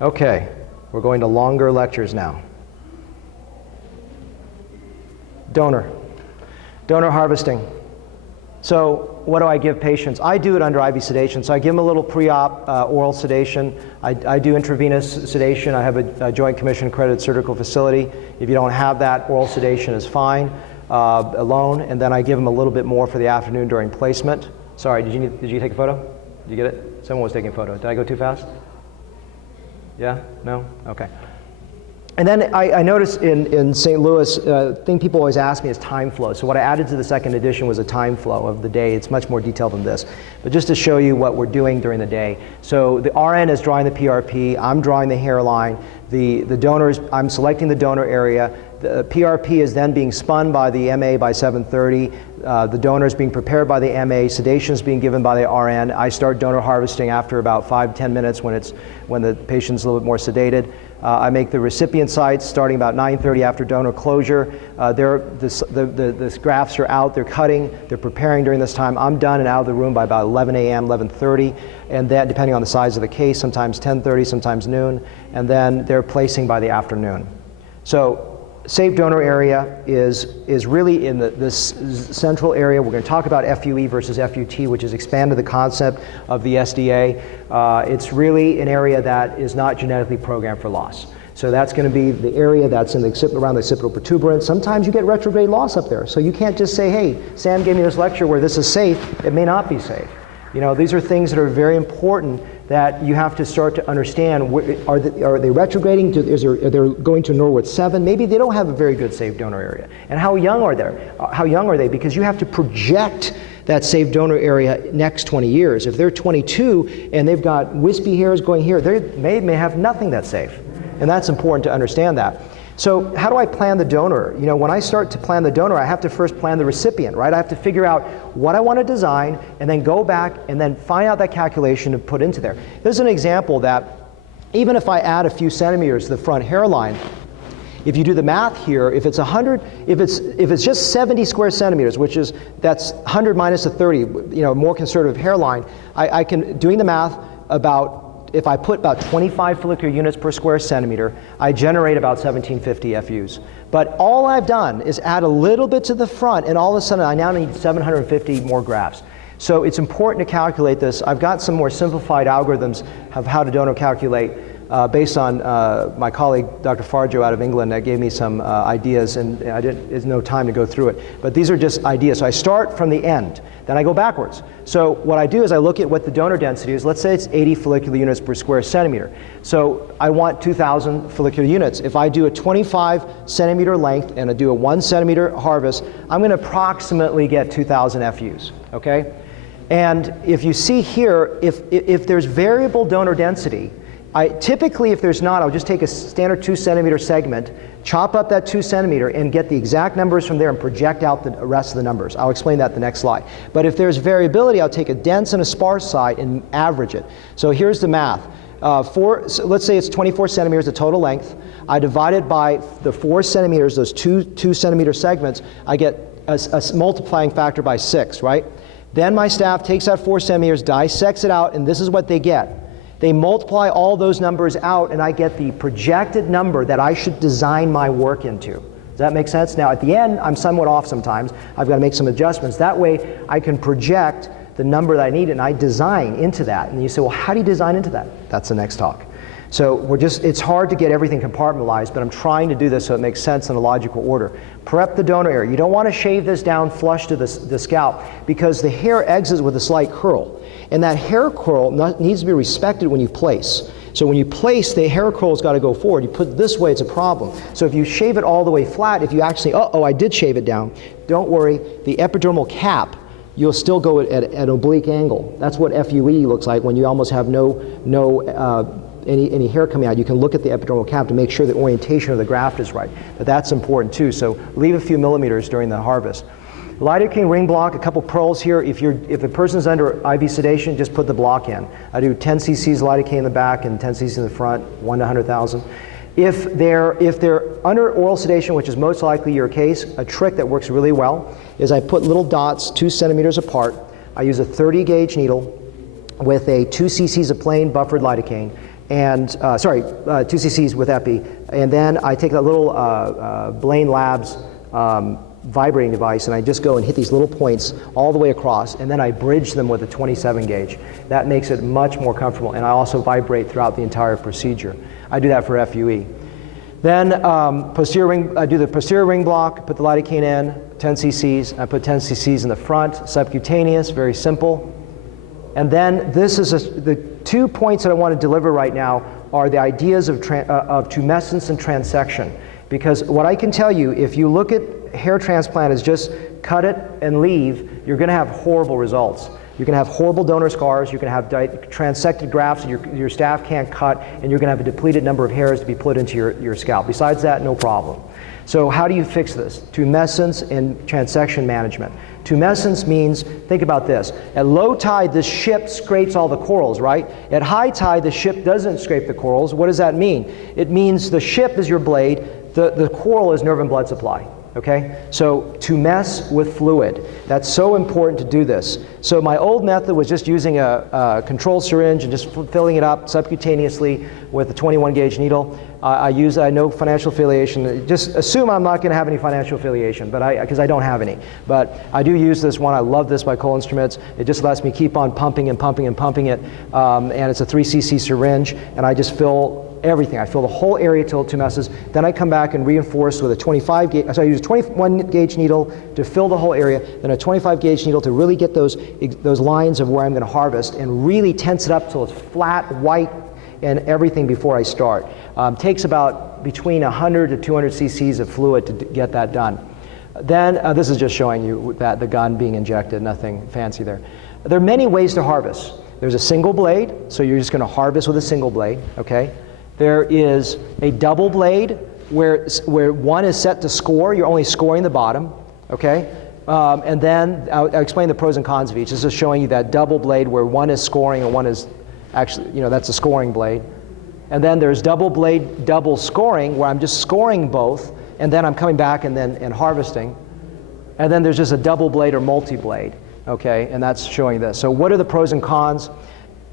Okay, we're going to longer lectures now. Donor harvesting. So what do I give patients? I do it under IV sedation. So I give them a little pre-op oral sedation. I do intravenous sedation. I have a Joint Commission accredited surgical facility. If you don't have that, oral sedation is fine alone. And then I give them a little bit more for the afternoon during placement. Sorry, did you take a photo? Did you get it? Someone was taking a photo. Did I go too fast? Yeah? No? Okay. And then I noticed in St. Louis, thing people always ask me is time flow. So what I added to the second edition was a time flow of the day. It's much more detailed than this. But just to show you what we're doing during the day. So the RN is drawing the PRP. I'm drawing the hairline. The donors, I'm selecting the donor area. The PRP is then being spun by the MA by 7:30. The donor is being prepared by the MA. Sedation is being given by the RN. I start donor harvesting after about 5-10 minutes when the patient's a little bit more sedated. I make the recipient sites starting about 9:30 after donor closure. The grafts are out, they're cutting, they're preparing during this time. I'm done and out of the room by about 11 a.m., 11:30, and then depending on the size of the case, sometimes 10:30, sometimes noon, and then they're placing by the afternoon. So safe donor area is really in this central area. We're going to talk about FUE versus FUT, which has expanded the concept of the SDA. It's really an area that is not genetically programmed for loss. So that's going to be the area that's in around the occipital protuberance. Sometimes you get retrograde loss up there. So you can't just say, hey, Sam gave me this lecture where this is safe. It may not be safe. You know, these are things that are very important that you have to start to understand. Are they retrograding? Are they going to Norwood 7? Maybe they don't have a very good safe donor area. And how young are they? How young are they? Because you have to project that safe donor area next 20 years. If they're 22 and they've got wispy hairs going here, they may have nothing that's safe. And that's important to understand that. So how do I plan the donor? You know, when I start to plan the donor, I have to first plan the recipient, right? I have to figure out what I want to design and then go back and then find out that calculation to put into there. This is an example that even if I add a few centimeters to the front hairline, if you do the math here, if it's 100, if it's just 70 square centimeters, that's 100 minus a 30, you know, more conservative hairline, I can, doing the math, if I put about 25 follicular units per square centimeter, I generate about 1750 FUs. But all I've done is add a little bit to the front, and all of a sudden I now need 750 more grafts. So it's important to calculate this. I've got some more simplified algorithms of how to donor calculate based on my colleague, Dr. Farjo out of England, that gave me some ideas, and there's no time to go through it. But these are just ideas. So I start from the end, then I go backwards. So what I do is I look at what the donor density is. Let's say it's 80 follicular units per square centimeter. So I want 2,000 follicular units. If I do a 25 centimeter length and I do a 1 centimeter harvest, I'm going to approximately get 2,000 FUs, okay? And if you see here, if there's variable donor density, typically, if there's not, I'll just take a standard 2 centimeter segment, chop up that 2 centimeter, and get the exact numbers from there and project out the rest of the numbers. I'll explain that in the next slide. But if there's variability, I'll take a dense and a sparse site and average it. So here's the math. So let's say it's 24 centimeters the total length. I divide it by the 4 centimeters, those two centimeter segments, I get a multiplying factor by 6, right? Then my staff takes that 4 centimeters, dissects it out, and this is what they get. They multiply all those numbers out, and I get the projected number that I should design my work into. Does that make sense? Now, at the end, I'm somewhat off sometimes. I've got to make some adjustments. That way, I can project the number that I need, and I design into that. And you say, well, how do you design into that? That's the next talk. So it's hard to get everything compartmentalized, but I'm trying to do this so it makes sense in a logical order. Prep the donor area. You don't want to shave this down flush to the scalp because the hair exits with a slight curl. And that hair curl needs to be respected when you place. So when you place, the hair curl's got to go forward. You put it this way, it's a problem. So if you shave it all the way flat, if you actually, I did shave it down, don't worry, the epidermal cap, you'll still go at an oblique angle. That's what FUE looks like when you almost have any hair coming out. You can look at the epidermal cap to make sure the orientation of the graft is right. But that's important too, so leave a few millimeters during the harvest. Lidocaine ring block, a couple pearls here. If the person's under IV sedation, just put the block in. I do 10 cc's lidocaine in the back and 10 cc's in the front, 1 to 100,000. If they're under oral sedation, which is most likely your case, a trick that works really well is I put little dots 2 centimeters apart. I use a 30 gauge needle with a 2 cc's of plain buffered lidocaine. and 2 cc's with epi, and then I take a little Blaine Labs vibrating device, and I just go and hit these little points all the way across, and then I bridge them with a 27 gauge. That makes it much more comfortable, and I also vibrate throughout the entire procedure. I do that for FUE. Then posterior ring, I do the posterior ring block, put the lidocaine in, 10 cc's. I put 10 cc's in the front, subcutaneous, very simple. And then this is the 2 points that I want to deliver right now are the ideas of tumescence and transection. Because what I can tell you, if you look at hair transplant as just cut it and leave, you're going to have horrible results. You're going to have horrible donor scars, you're going to have transected grafts that your staff can't cut, and you're going to have a depleted number of hairs to be put into your scalp. Besides that, no problem. So how do you fix this? Tumescence and transection management. Tumescence means, think about this. At low tide, the ship scrapes all the corals, right? At high tide, the ship doesn't scrape the corals. What does that mean? It means the ship is your blade, the coral is nerve and blood supply. Okay, so tumesce with fluid. That's so important to do this. So my old method was just using a control syringe and just filling it up subcutaneously with a 21 gauge needle. I no financial affiliation. Just assume I'm not going to have any financial affiliation, but because I don't have any. But I do use this one. I love this by Cole Instruments. It just lets me keep on pumping and pumping and pumping it. And it's a 3 cc syringe, and I just fill everything. I fill the whole area till it tumesces. Then I come back and reinforce with a 25 gauge. So I use a 21 gauge needle to fill the whole area, then a 25 gauge needle to really get those lines of where I'm going to harvest and really tense it up till it's flat, white, and everything before I start. Takes about between 100 to 200 cc's of fluid to get that done. Then this is just showing you that the gun being injected, nothing fancy there. There are many ways to harvest. There's a single blade, so you're just going to harvest with a single blade, okay? There is a double blade where one is set to score. You're only scoring the bottom, okay? And then I'll explain the pros and cons of each. This is showing you that double blade where one is scoring and one is actually, that's a scoring blade. And then there's double blade, double scoring, where I'm just scoring both, and then I'm coming back and harvesting. And then there's just a double blade or multi-blade, okay? And that's showing this. So what are the pros and cons?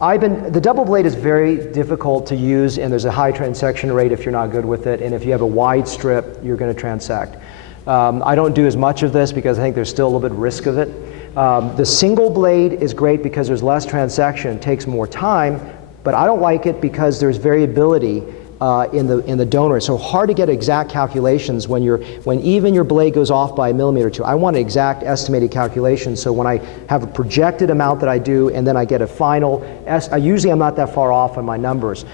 The double blade is very difficult to use, and there's a high transection rate if you're not good with it, and if you have a wide strip, you're going to transect. I don't do as much of this because I think there's still a little bit of risk of it. The single blade is great because there's less transection, it takes more time, but I don't like it because there's variability in the donor. It's so hard to get exact calculations when even your blade goes off by a millimeter or two. I want an exact estimated calculation, so when I have a projected amount that I do and then I get a final, usually I'm not that far off on my numbers.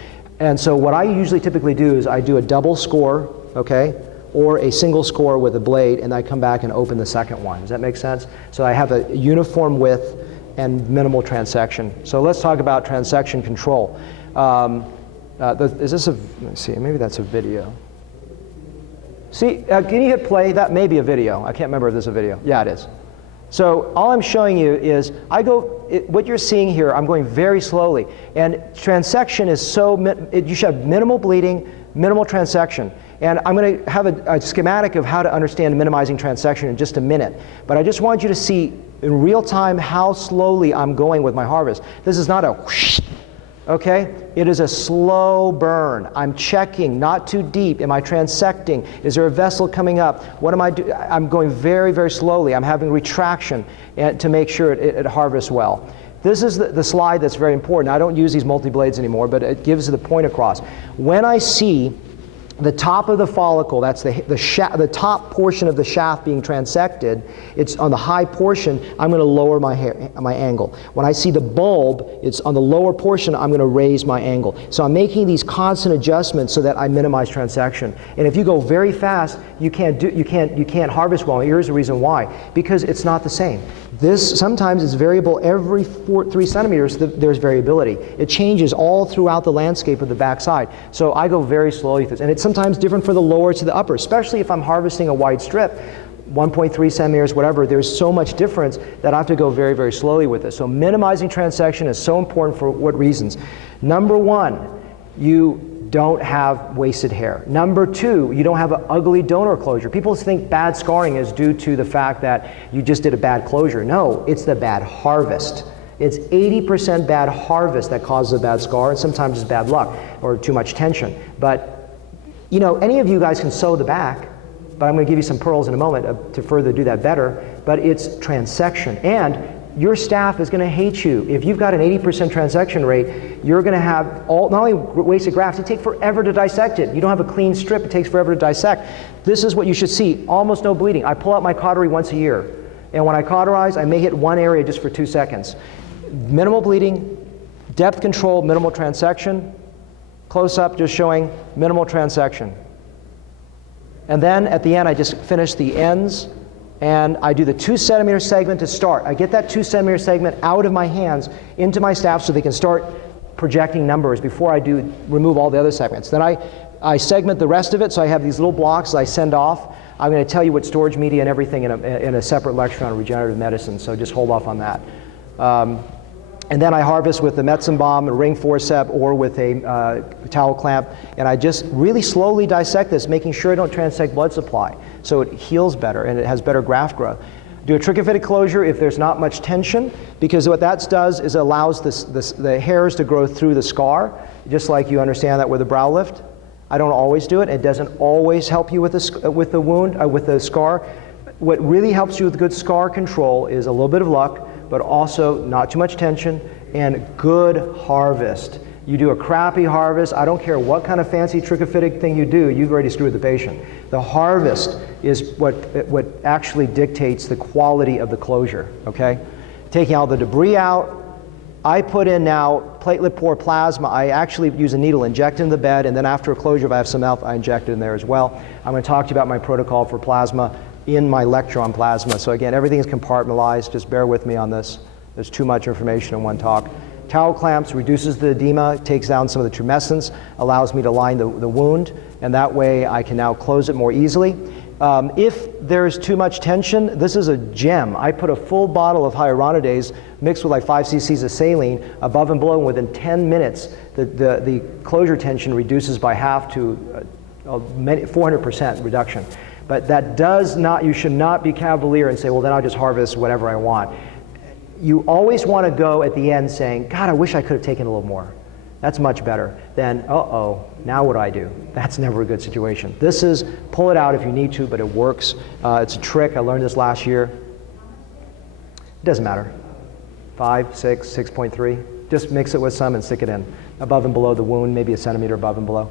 And so what I usually typically do is I do a double score, okay, or a single score with a blade, and I come back and open the second one. Does that make sense? So I have a uniform width and minimal transection. So let's talk about transection control. Is this let me see, maybe that's a video. See, can you hit play? That may be a video. I can't remember if this is a video. Yeah, it is. So all I'm showing you is, what you're seeing here, I'm going very slowly. And transection is you should have minimal bleeding, minimal transection. And I'm going to have a schematic of how to understand minimizing transection in just a minute. But I just want you to see in real time how slowly I'm going with my harvest. This is not a whoosh, okay? It is a slow burn. I'm checking, not too deep. Am I transecting? Is there a vessel coming up? What am I doing? I'm going very, very slowly. I'm having retraction to make sure it harvests well. This is the slide that's very important. I don't use these multi-blades anymore, but it gives the point across. When I see the top of the follicle, that's the top portion of the shaft being transected, it's on the high portion, I'm going to lower my angle. When I see the bulb, it's on the lower portion, I'm going to raise my angle. So I'm making these constant adjustments so that I minimize transection. And if you go very fast, you can't harvest well. Here's the reason why. Because it's not the same. This sometimes is variable every 3 centimeters. There's variability. It changes all throughout the landscape of the backside. So I go very slowly with this, and it's sometimes different for the lower to the upper, especially if I'm harvesting a wide strip, 1.3 centimeters, whatever. There's so much difference that I have to go very, very slowly with this. So minimizing transection is so important for what reasons? Number one, you don't have wasted hair. Number two, you don't have an ugly donor closure. People think bad scarring is due to the fact that you just did a bad closure. No, it's the bad harvest. It's 80% bad harvest that causes a bad scar, and sometimes it's bad luck or too much tension. But you know, any of you guys can sew the back, but I'm going to give you some pearls in a moment to further do that better. But it's transection, and your staff is going to hate you. If you've got an 80% transection rate, you're going to have not only wasted grafts, it takes forever to dissect it. You don't have a clean strip, it takes forever to dissect. This is what you should see, almost no bleeding. I pull out my cautery once a year, and when I cauterize, I may hit one area just for 2 seconds. Minimal bleeding, depth control, minimal transection, close up just showing minimal transection. And then at the end, I just finish the ends, and I do the 2 centimeter segment to start. I get that 2 centimeter segment out of my hands into my staff so they can start projecting numbers before I remove all the other segments. Then I segment the rest of it, so I have these little blocks I send off. I'm going to tell you what storage media and everything in a separate lecture on regenerative medicine, so just hold off on that. And then I harvest with the Metzen bomb, a ring forceps, or with a towel clamp, and I just really slowly dissect this, making sure I don't transect blood supply, so it heals better and it has better graft growth. Do a trichophytic closure if there's not much tension, because what that does is it allows the hairs to grow through the scar, just like you understand that with a brow lift. I don't always do it. It doesn't always help you with the wound, with the scar. What really helps you with good scar control is a little bit of luck, but also not too much tension and good harvest. You do a crappy harvest, I don't care what kind of fancy trichophytic thing you do, you've already screwed the patient. The harvest is what actually dictates the quality of the closure, okay? Taking all the debris out, I put in now platelet poor plasma. I actually use a needle, inject in the bed, and then after a closure, if I have some else, I inject it in there as well. I'm going to talk to you about my protocol for plasma in my lecture on plasma. So again, everything is compartmentalized. Just bear with me on this. There's too much information in one talk. Towel clamps reduces the edema, takes down some of the tumescence, allows me to line the wound, and that way I can now close it more easily. If there's too much tension, this is a gem. I put a full bottle of hyaluronidase mixed with like 5 cc's of saline above and below, and within 10 minutes, the closure tension reduces by half to 400% reduction. But that does not, you should not be cavalier and say, well, then I'll just harvest whatever I want. You always want to go at the end saying, God, I wish I could have taken a little more. That's much better than, uh-oh, now what do I do? That's never a good situation. This is, pull it out if you need to, but it works. It's a trick. I learned this last year. It doesn't matter. 5, 6, 6.3. Just mix it with some and stick it in. Above and below the wound, maybe a centimeter above and below.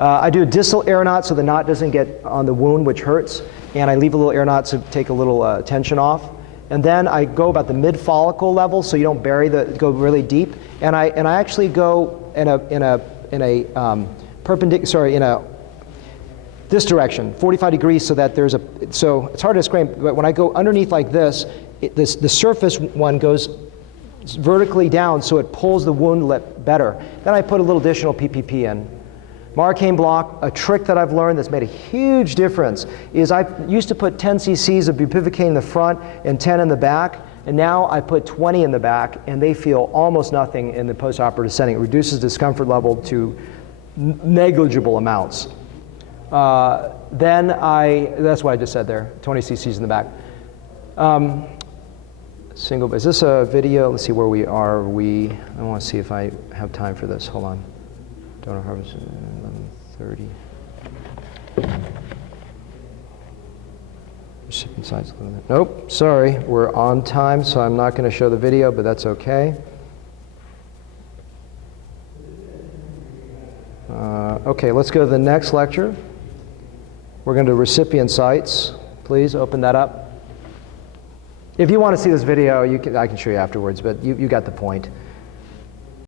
I do a distal air knot so the knot doesn't get on the wound, which hurts, and I leave a little air knot to take a little tension off. And then I go about the mid follicle level so you don't go really deep. And I actually go in this direction, 45 degrees, so that so it's hard to explain, but when I go underneath like this, the surface one goes vertically down so it pulls the wound lip better. Then I put a little additional PPP in. Marcaine block, a trick that I've learned that's made a huge difference is I used to put 10 cc's of bupivacaine in the front and 10 in the back, and now I put 20 in the back, and they feel almost nothing in the postoperative setting. It reduces discomfort level to negligible amounts. That's what I just said there, 20 cc's in the back. Is this a video? Let's see where we are. I want to see if I have time for this. Hold on. Donor harvest, 11:30. Recipient sites. Nope, sorry, we're on time, so I'm not going to show the video, but that's okay. Okay, let's go to the next lecture. We're going to recipient sites. Please open that up. If you want to see this video, I can show you afterwards, but you got the point.